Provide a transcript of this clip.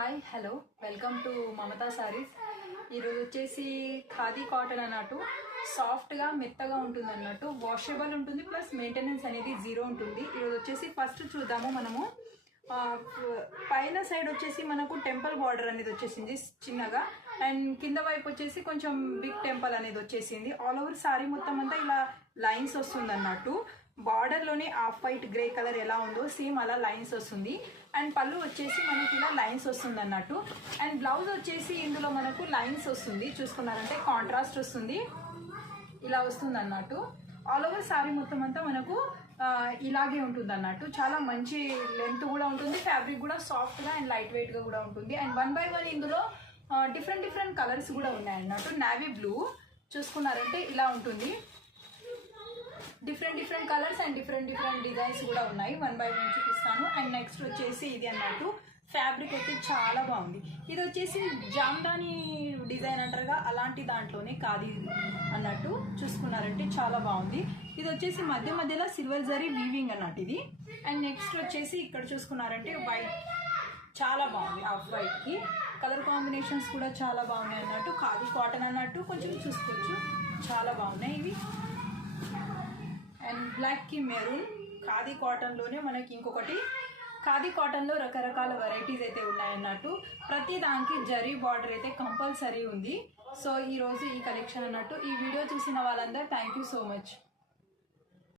Hi hello welcome to Mamata saris. ఈరోజు వచ్చేసి khadi cotton అన్నట్టు సాఫ్ట్గా మెత్తగా ఉంటుంది అన్నట్టు, వాషబుల్ ఉంటుంది, ప్లస్ మెయింటెనెన్స్ అనేది జీరో ఉంటుంది. ఈరోజు వచ్చేసి ఫస్ట్ చూద్దాము మనము. పైన సైడ్ వచ్చేసి మనకు టెంపుల్ బార్డర్ అనేది వచ్చేసింది చిన్నగా, అండ్ కింద వైపు వచ్చేసి కొంచెం బిగ్ టెంపుల్ అనేది వచ్చేసింది. ఆల్ ఓవర్ సారీ మొత్తం అంతా ఇలా లైన్స్ వస్తుంది అన్నట్టు. బార్డర్లోనే ఆఫ్ వైట్ గ్రే కలర్ ఎలా ఉందో సేమ్ అలా లైన్స్ వస్తుంది. అండ్ పళ్ళు వచ్చేసి మనకి ఇలా లైన్స్ వస్తుంది అన్నట్టు. అండ్ బ్లౌజ్ వచ్చేసి ఇందులో మనకు లైన్స్ వస్తుంది, చూసుకున్నారంటే కాంట్రాస్ట్ వస్తుంది, ఇలా వస్తుంది అన్నట్టు. ఆల్ ఓవర్ సారీ మొత్తం అంతా మనకు ఇలాగే ఉంటుంది అన్నట్టు. చాలా మంచి లెంత్ కూడా ఉంటుంది, ఫ్యాబ్రిక్ కూడా సాఫ్ట్గా అండ్ లైట్ వెయిట్గా కూడా ఉంటుంది. అండ్ 1 by 1 ఇందులో డిఫరెంట్ కలర్స్ కూడా ఉన్నాయి అన్నట్టు. నావీ బ్లూ చూసుకున్నారంటే ఇలా ఉంటుంది. Different colours and different designs కూడా ఉన్నాయి. 1 by 1 చూపిస్తాను. అండ్ నెక్స్ట్ వచ్చేసి ఇది అన్నట్టు. ఫ్యాబ్రిక్ అయితే చాలా బాగుంది. ఇది వచ్చేసి జామ్దాని డిజైన్ అంటారుగా, అలాంటి దాంట్లోనే ఖాదీ అన్నట్టు. చూసుకున్నారంటే చాలా బాగుంది. ఇది వచ్చేసి మధ్యలో సిల్వర్ జరీ వీవింగ్ అన్నట్టు ఇది. అండ్ నెక్స్ట్ వచ్చేసి ఇక్కడ చూసుకున్నారంటే వైట్, చాలా బాగుంది. ఆఫ్ వైట్కి కలర్ కాంబినేషన్స్ కూడా చాలా బాగున్నాయి అన్నట్టు. ఖాదీ కాటన్ అన్నట్టు కొంచెం చూసుకోవచ్చు, చాలా బాగున్నాయి ఇవి. అండ్ బ్లాక్కి మెరూన్, ఖాదీ కాటన్లోనే మనకి ఇంకొకటి. ఖాదీ కాటన్లో రకరకాల వెరైటీస్ అయితే ఉన్నాయన్నట్టు. ప్రతి దానికి జరీ బార్డర్ అయితే కంపల్సరీ ఉంది. సో ఈరోజు ఈ కలెక్షన్ అన్నట్టు. ఈ వీడియో చూసిన వాళ్ళందరూ థ్యాంక్ యూ సో మచ్.